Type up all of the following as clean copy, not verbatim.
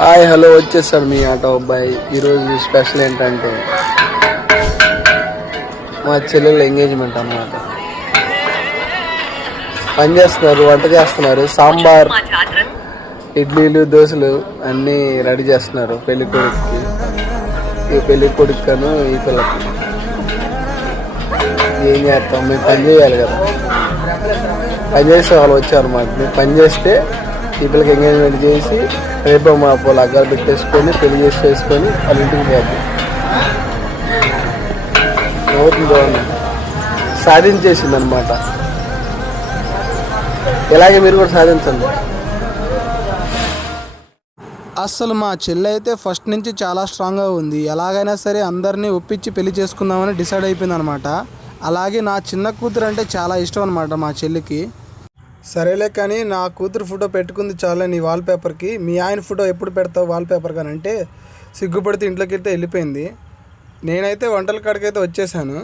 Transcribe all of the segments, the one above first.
Hi hello వచ్చేసాడు మీ auto అబ్బాయి. ఈరోజు స్పెషల్ ఏంటంటే మా చెల్లెళ్ళ ఎంగేజ్మెంట్ అన్నమాట. పని చేస్తున్నారు, వంట చేస్తున్నారు, సాంబార్, ఇడ్లీలు, దోశలు అన్నీ రెడీ చేస్తున్నారు పెళ్లి కొడుకుకి. ఈ పెళ్లి కొడుకును ఈ పిల్లకి ఏం చేస్తాం, మేము పని చేయాలి కదా. పని చేసే వాళ్ళు వచ్చారు మాకు. మేము పని చేస్తే ఈ పిల్లకి ఎంగేజ్మెంట్ చేసి రేపు మా పొలం అగ్గాలు పెట్టేసుకొని పెళ్లి చేసుకొని వాళ్ళ ఇంటికి పోతాం. అవుతుంది, సాధించేసింది అనమాట. ఇలాగే మీరు కూడా సాధించండి. అస్సలు మా చెల్లి అయితే ఫస్ట్ నుంచి చాలా స్ట్రాంగ్గా ఉంది. ఎలాగైనా సరే అందరినీ ఒప్పించి పెళ్లి చేసుకుందామని డిసైడ్ అయిపోయింది అనమాట. అలాగే నా చిన్న కూతురు అంటే చాలా ఇష్టం అనమాట మా చెల్లికి. సరేలే కానీ నా కూతురు ఫోటో పెట్టుకుంది చాలే నీ వాల్పేపర్కి, మీ ఆయన ఫోటో ఎప్పుడు పెడతావు వాల్పేపర్ కానీ అంటే సిగ్గుపడితే ఇంట్లోకి అయితే వెళ్ళిపోయింది. నేనైతే వంటల కాడికైతే వచ్చేసాను.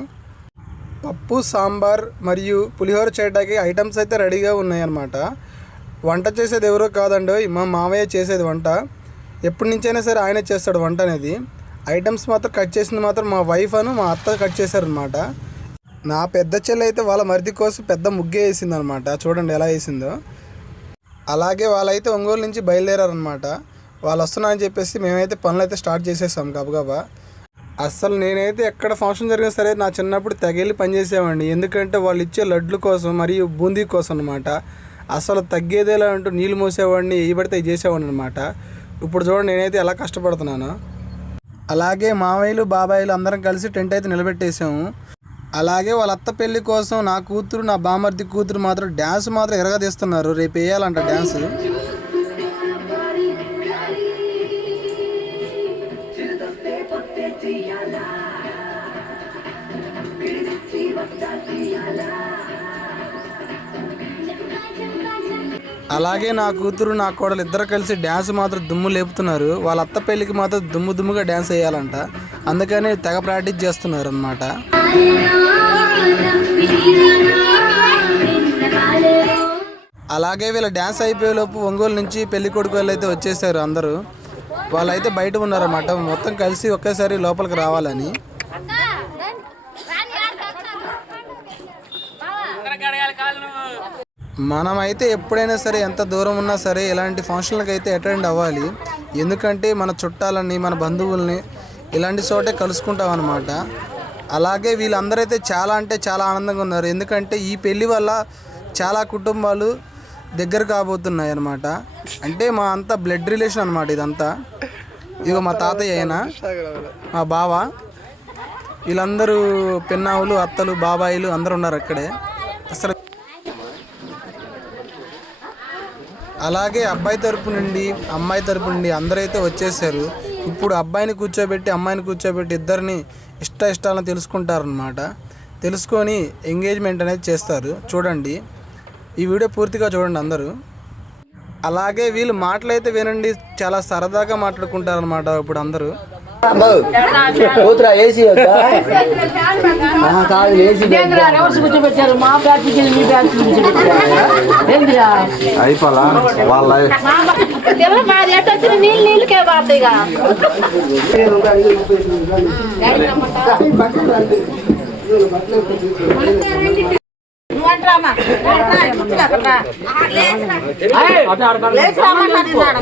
పప్పు, సాంబార్ మరియు పులిహోర చేయడానికి ఐటమ్స్ అయితే రెడీగా ఉన్నాయన్నమాట. వంట చేసేది ఎవరో కాదండి, మా మామయ్య చేసేది వంట. ఎప్పటి నుంచైనా సరే ఆయనే చేస్తాడు వంట అనేది. ఐటమ్స్ మాత్రం కట్ చేసింది మాత్రం మా వైఫ్ అను మా అత్త కట్ చేశారనమాట. నా పెద్ద చెల్లి అయితే వాళ్ళ మరిది కోసం పెద్ద ముగ్గే వేసిందనమాట. చూడండి ఎలా వేసిందో. అలాగే వాళ్ళైతే ఒంగోలు నుంచి బయలుదేరారనమాట. వాళ్ళు వస్తున్నారని చెప్పేసి మేమైతే పనులు అయితే స్టార్ట్ చేసేసాం గబగబా. అస్సలు నేనైతే ఎక్కడ ఫంక్షన్ జరిగినా సరే నా చిన్నప్పుడు తెగెళ్ళి పనిచేసేవాడిని. ఎందుకంటే వాళ్ళు ఇచ్చే లడ్లు కోసం మరియు బూందీ కోసం అనమాట. అసలు తగ్గేదేలా అంటూ నీళ్ళు మోసేవాడిని, ఏ పడితే చేసేవాడిని అనమాట. ఇప్పుడు చూడండి నేనైతే ఎలా కష్టపడుతున్నాను. అలాగే మామయ్యలు బాబాయిలు అందరం కలిసి టెంట్ అయితే నిలబెట్టేసాము. అలాగే వాళ్ళ అత్త పెళ్లి కోసం నా కూతురు నా బామర్ది కూతురు మాత్రం డ్యాన్స్ మాత్రం ఎరగదీస్తున్నారు. రేపు వేయాలంట డ్యాన్స్. అలాగే నా కూతురు నా కోడలు ఇద్దరు కలిసి డ్యాన్స్ మాత్రం దుమ్ము లేపుతున్నారు. వాళ్ళ అత్త పెళ్ళికి మాత్రం దుమ్ముగా డ్యాన్స్ వేయాలంట. అందుకని తెగ ప్రాక్టీస్ చేస్తున్నారు అన్నమాట. అలాగే వీళ్ళ డ్యాన్స్ అయిపోయేలోపు ఒంగోలు నుంచి పెళ్లి కొడుకు వాళ్ళు అయితే వచ్చేసారు అందరూ. వాళ్ళైతే బయట ఉన్నారన్నమాట. మొత్తం కలిసి ఒకేసారి లోపలికి రావాలని. మనమైతే ఎప్పుడైనా సరే ఎంత దూరం ఉన్నా సరే ఇలాంటి ఫంక్షన్లకు అయితే అటెండ్ అవ్వాలి. ఎందుకంటే మన చుట్టాలని మన బంధువుల్ని ఇలాంటి చోటే కలుసుకుంటాం అన్నమాట. అలాగే వీళ్ళందరైతే చాలా అంటే చాలా ఆనందంగా ఉన్నారు. ఎందుకంటే ఈ పెళ్ళి వల్ల చాలా కుటుంబాలు దగ్గర కాబోతున్నాయి అన్నమాట. అంటే మా అంతా బ్లడ్ రిలేషన్ అనమాట ఇదంతా. ఇక మా తాతయ్య అయినా మా బావ వీళ్ళందరూ పిన్నావులు అత్తలు బాబాయిలు అందరూ ఉన్నారు అక్కడే. అసలు అలాగే అబ్బాయి తరపు నుండి అమ్మాయి తరపు నుండి అందరైతే వచ్చేసారు. ఇప్పుడు అబ్బాయిని కూర్చోబెట్టి అమ్మాయిని కూర్చోబెట్టి ఇద్దరిని ఇష్టాలను తెలుసుకుంటారనమాట. తెలుసుకొని ఎంగేజ్మెంట్ అనేది చేస్తారు. చూడండి ఈ వీడియో పూర్తిగా చూడండి అందరూ. అలాగే వీళ్ళు మాటలైతే వినండి, చాలా సరదాగా మాట్లాడుకుంటారనమాట ఇప్పుడు అందరూ. అయిపోలా వాళ్ళ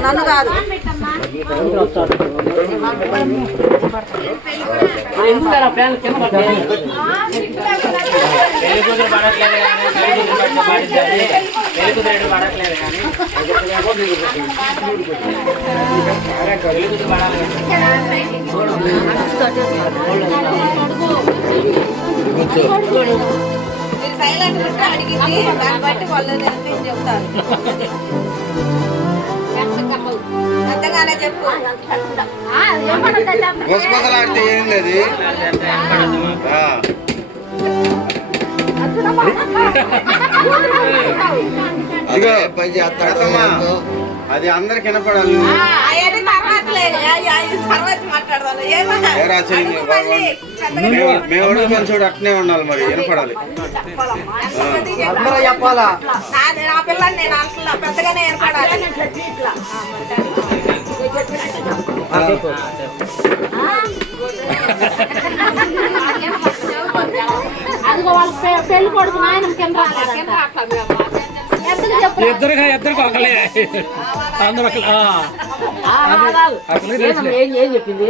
నన్ను కాదు సైలెంట్ ఉంటే అడిగింది, దాన్ని బట్టి వాళ్ళు చెప్తారు. అంతగానే చెప్పు. ఏంది అది అందరికి వినపడాలి. మేము చూడు అట్నే ఉండాలి, మరి వినపడాలి. చెప్పాలా నా పిల్లల్ని నేను అంటున్నా, పెద్దగానే వినపడాలి. అదిగో వాళ్ళ పెళ్లి కొడుకు నాయన కింద ఇద్దరికి ఒకలే అందరూ ఏం చెప్పింది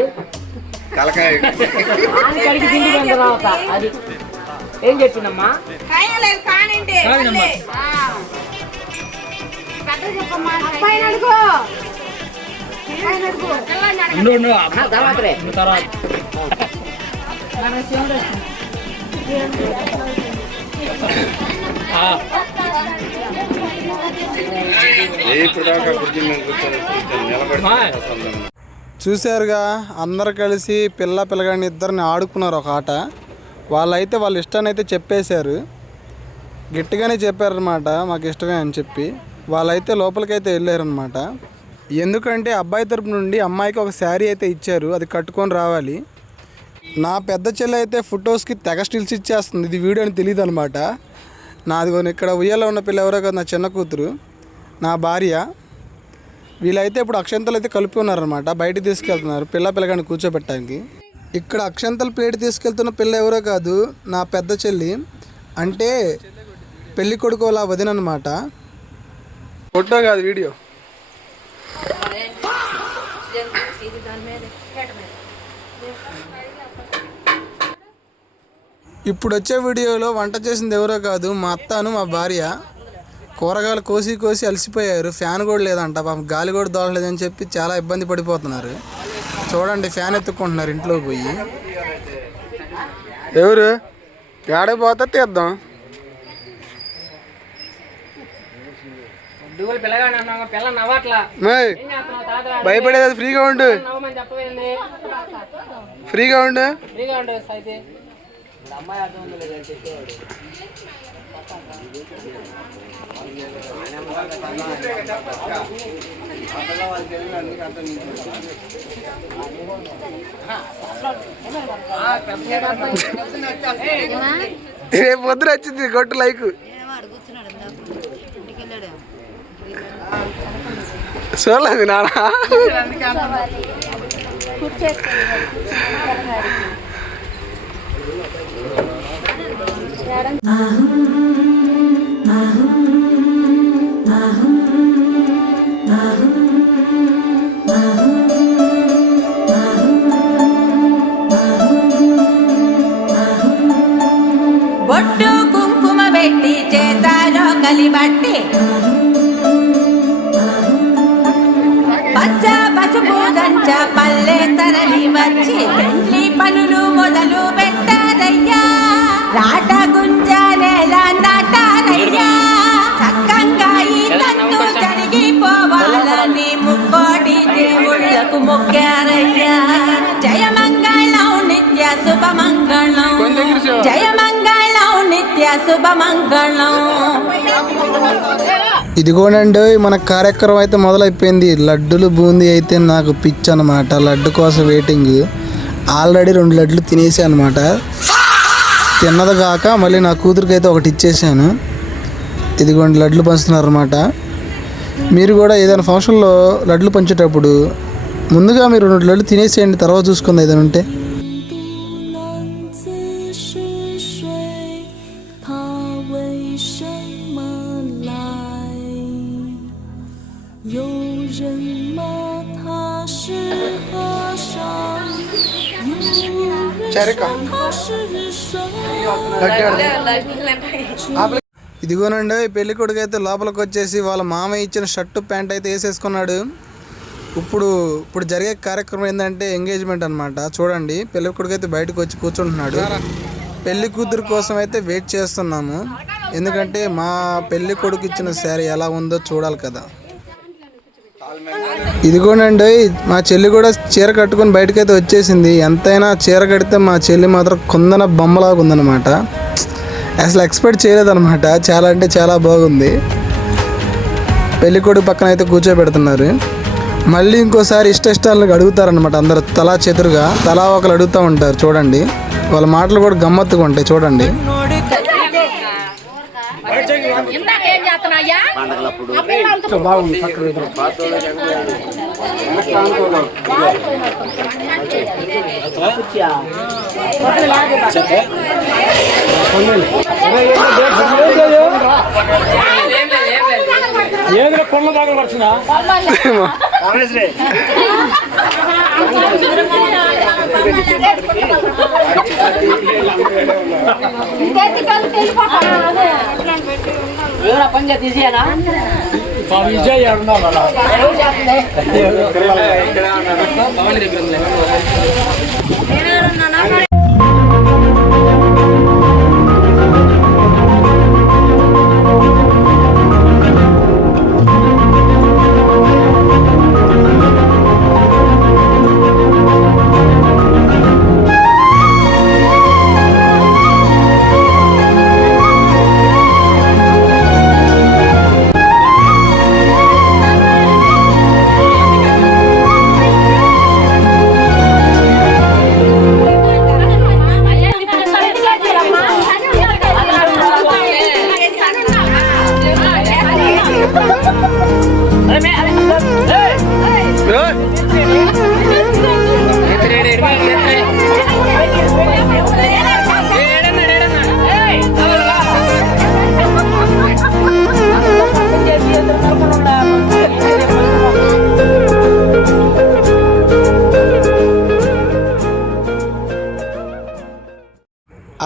తలకాయ కడిగి తిండి తర్వాత అది ఏం చెప్పిందమ్మా కాయలేదు కానింటి కాదమ్మా. అబ్బాయిని అడుగు తర్వాత ఇప్పుడు దాకా కుర్చీ మీద కూర్చొని నిలబడి చూశారుగా అందరు కలిసి పిల్లగాడిని ఇద్దరిని ఆడుకున్నారు ఒక ఆట. వాళ్ళైతే వాళ్ళ ఇష్టాన్ని అయితే చెప్పేశారు, గట్టిగానే చెప్పారనమాట మాకు ఇష్టమే అని చెప్పి. వాళ్ళైతే లోపలికైతే వెళ్ళారనమాట. ఎందుకంటే అబ్బాయి తరపు నుండి అమ్మాయికి ఒక శారీ అయితే ఇచ్చారు, అది కట్టుకొని రావాలి. నా పెద్ద చెల్లి అయితే ఫొటోస్కి తెగ స్టిల్స్ ఇచ్చేస్తుంది, ఇది వీడియో అని తెలియదు అనమాట. నాది ఇక్కడ ఉయ్యాలో ఉన్న పిల్ల ఎవరో కదా, నా చిన్న కూతురు, నా భార్య. వీళ్ళైతే ఇప్పుడు అక్షంతలు అయితే కలిపి ఉన్నారనమాట, బయటికి తీసుకెళ్తున్నారు పిల్లగాడిని కూర్చోబెట్టడానికి. ఇక్కడ అక్షంతలు ప్లేట్ తీసుకెళ్తున్న పిల్ల ఎవరో కాదు, నా పెద్ద చెల్లి, అంటే పెళ్ళి కొడుకు వాళ్ళ వదిన అనమాట. ఫోటో కాదు వీడియో. ఇప్పుడు వచ్చే వీడియోలో వంట చేసింది ఎవరో కాదు, మా అత్తను మా భార్య. కూరగాయలు కోసి అలసిపోయారు, ఫ్యాన్ కూడా లేదంట, పాపం గాలి కూడా దోలలేదని చెప్పి చాలా ఇబ్బంది పడిపోతున్నారు. చూడండి ఫ్యాన్ ఎత్తుకుంటున్నారు ఇంట్లో పోయి. ఎవరు ఏడకి పోతే తీద్దాం. పిల్ల నవ్వట్లా భయపడేది, ఫ్రీగా ఉండు, నవ్వమని చెప్పవేంది ఫ్రీగా ఉండు. ఫ్రీగా ఉండు అయితే రేపు పొద్దున వచ్చింది కొట్టు లైక్. చూడలేదు నాన్న. బొట్టు కుంకుమ పెట్టి చేతాలో కలిబట్టి పచ్చ పసుపు దంచ పల్లె తరలి వచ్చి పెళ్లి పనులు మొదలు పెట్టారయ్యా. రాట గుంజ నేల నాటారయ్యా. చక్కంగా ఈ తంతు జరిగిపోవాలని ముక్కోటి దేవుళ్లకు మొక్కారయ్యా. జయమంగళం నిత్య శుభమంగళం, జయమంగళం నిత్య శుభమంగళం. ఇదిగోనండి మన కార్యక్రమం అయితే మొదలైపోయింది. లడ్డులు బూందీ అయితే నాకు పిచ్చి అనమాట, లడ్డు కోసం వెయిటింగ్. ఆల్రెడీ 2 లడ్లు తినేసి అనమాట, తిన్నది కాక మళ్ళీ నా కూతురికి అయితే ఒకటి ఇచ్చేసాను. ఇదిగోండి లడ్లు పంచుతున్నారు అనమాట. మీరు కూడా ఏదైనా ఫంక్షన్లో లడ్లు పంచేటప్పుడు ముందుగా మీరు 2 లడ్లు తినేసేయండి, తర్వాత చూసుకుంది ఏదైనా ఉంటే. ఇదిగోనండి పెళ్లి కొడుకు అయితే లోపలికి వచ్చేసి వాళ్ళ మామయ్య ఇచ్చిన షర్టు ప్యాంట్ అయితే వేసేసుకున్నాడు. ఇప్పుడు జరిగే కార్యక్రమం ఏంటంటే ఎంగేజ్మెంట్ అనమాట. చూడండి పెళ్లి కొడుకు అయితే బయటకు వచ్చి కూర్చుంటున్నాడు. పెళ్లి కూతురు కోసం అయితే వెయిట్ చేస్తున్నాము, ఎందుకంటే మా పెళ్లి కొడుకు ఇచ్చిన శారీ ఎలా ఉందో చూడాలి కదా. ఇదిగోనండి మా చెల్లి కూడా చీర కట్టుకొని బయటకైతే వచ్చేసింది. ఎంతైనా చీర కడితే మా చెల్లి మాత్రం కుందన బొమ్మలాగా ఉందన్నమాట. అసలు ఎక్స్పెక్ట్ చేయలేదన్నమాట, చాలా అంటే చాలా బాగుంది. పెళ్ళికొడుకు పక్కన అయితే కూర్చోబెడుతున్నారు. మళ్ళీ ఇంకోసారి ఇష్టాలను అడుగుతారనమాట. అందరు తలా చెదురుగా తలా ఒకరు అడుగుతూ ఉంటారు. చూడండి వాళ్ళ మాటలు కూడా గమ్మత్తుగా ఉంటాయి. చూడండి ఏదో కొండ బాగా పడుతుందా పంచాయతీ తీసేయాలా విజయ్ ఉండాలి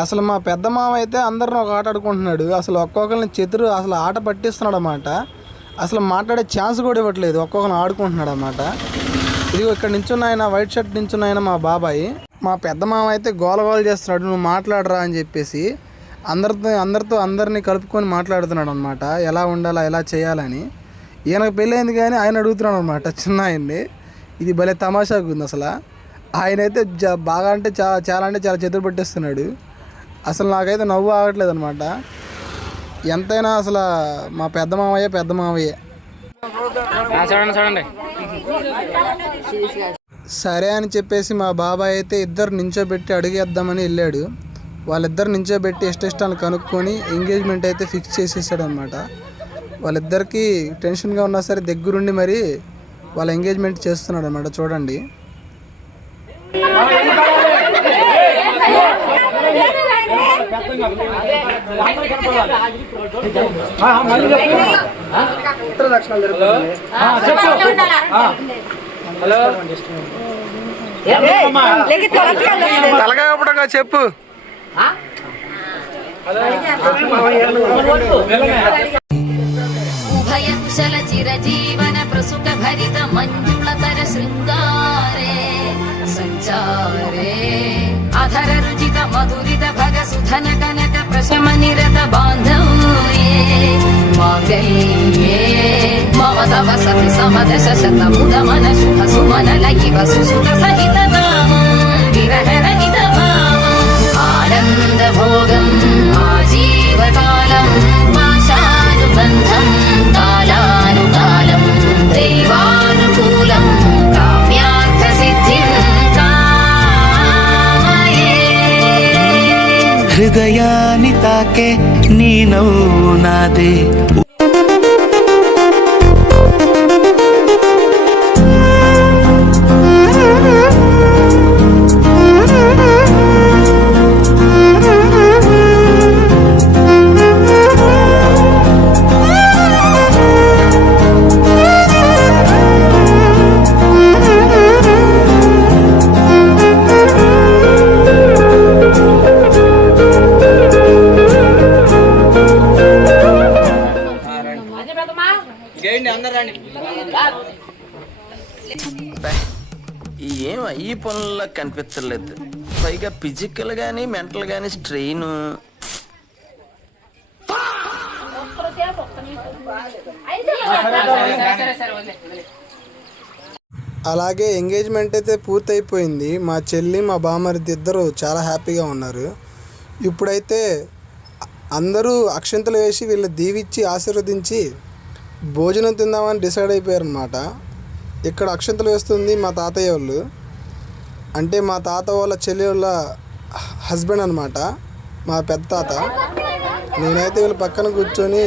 అసలు మా పెద్ద మామ అయితే అందరిని ఒక ఆట ఆడుకుంటున్నాడు. అసలు ఒక్కొక్కరిని అసలు ఆట పట్టిస్తున్నాడు అన్నమాట. అసలు మాట్లాడే ఛాన్స్ కూడా ఇవ్వట్లేదు, ఒక్కొక్కరిని ఆడుకుంటున్నాడు అన్నమాట. ఇదిగో ఇక్కడ నించున్న ఆయన, వైట్ షర్ట్ నించున్న ఆయన మా బాబాయ్. మా పెద్ద మామ అయితే గోల చేస్తున్నాడు, నువ్వు మాట్లాడరా అని చెప్పేసి అందరినీ కలుపుకొని మాట్లాడుతున్నాడు అనమాట. ఎలా ఉండాలా, ఎలా చేయాలని. ఈయనకు పెళ్ళైంది కానీ ఆయన అడుగుతున్నాడు అనమాట చిన్న ఆయన్ని. ఇది భలే తమాషాగా ఉంది అసలు. ఆయన అయితే బాగా అంటే చాలా చేతులు పట్టేస్తున్నాడు. అసలు నాకైతే నవ్వు ఆగట్లేదు అనమాట. ఎంతైనా అసలు మా పెద్ద మామయ్యే. చూడండి సరే అని చెప్పేసి మా బాబాయ్ అయితే ఇద్దరు నించోబెట్టి అడిగేద్దామని వెళ్ళాడు. వాళ్ళిద్దరు నించోబెట్టి ఇష్టాన్ని కనుక్కొని ఎంగేజ్మెంట్ అయితే ఫిక్స్ చేసేసాడు అనమాట. వాళ్ళిద్దరికీ టెన్షన్గా ఉన్నా సరే దగ్గరుండి మరి వాళ్ళ ఎంగేజ్మెంట్ చేస్తున్నాడు అనమాట. చూడండి. తలగా చెప్పు. ఉభయ కుశల చిరజీవన ప్రసుక భరిత మంజుళతర శృంగారే సంచారే అధర రుచిత మధురిత భగ సుధన కనక ప్రశమ నిరత బాంధవ్యే మాంగళ్యే మమ తవ సతి సమదశ శతముద మన శుభ సుమన లయివ సుసుత సహిత నామం విరహ రహిత భావం ఆనంద భోగం ఆజీవకాలం ఆశానుబంధం కాలానుకాలం దైవానుకూలం కామ్యార్థ సిద్ధిం హృదయాన్ని తాకే నీ నవ్వు నాదే. ఏం ఈ పనుల్లో కనిపించలేదు. పైగా ఫిజికల్ గానీ మెంటల్ గానీ స్ట్రెయిన్. అలాగే ఎంగేజ్మెంట్ అయితే పూర్తయిపోయింది. మా చెల్లి మా బామ్మరిది ఇద్దరు చాలా హ్యాపీగా ఉన్నారు. ఇప్పుడైతే అందరూ అక్షంతలు వేసి వీళ్ళు దీవిచ్చి ఆశీర్వదించి భోజనం తిందామని డిసైడ్ అయిపోయారు అన్నమాట. ఇక్కడ అక్షంతలు వేస్తుంది మా తాతయ్య వాళ్ళు, అంటే మా తాత వాళ్ళ చెల్లి వాళ్ళ హస్బెండ్ అనమాట, మా పెద్ద తాత. నేనైతే వీళ్ళ పక్కన కూర్చొని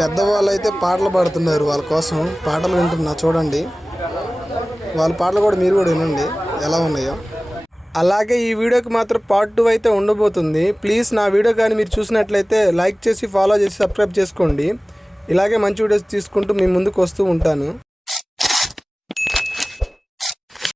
పెద్దవాళ్ళు అయితే పాటలు పాడుతున్నారు, వాళ్ళ కోసం పాటలు వింటున్నా చూడండి. వాళ్ళ పాటలు కూడా మీరు కూడా వినండి ఎలా ఉన్నాయో. అలాగే ఈ వీడియోకి మాత్రం పార్ట్ 2 అయితే ఉండబోతుంది. ప్లీజ్ నా వీడియో కానీ మీరు చూసినట్లయితే లైక్ చేసి ఫాలో చేసి సబ్స్క్రైబ్ చేసుకోండి. ఇలాగే మంచి వీడియోస్ తీసుకుంటూ మీ ముందుకు వస్తూ ఉంటాను.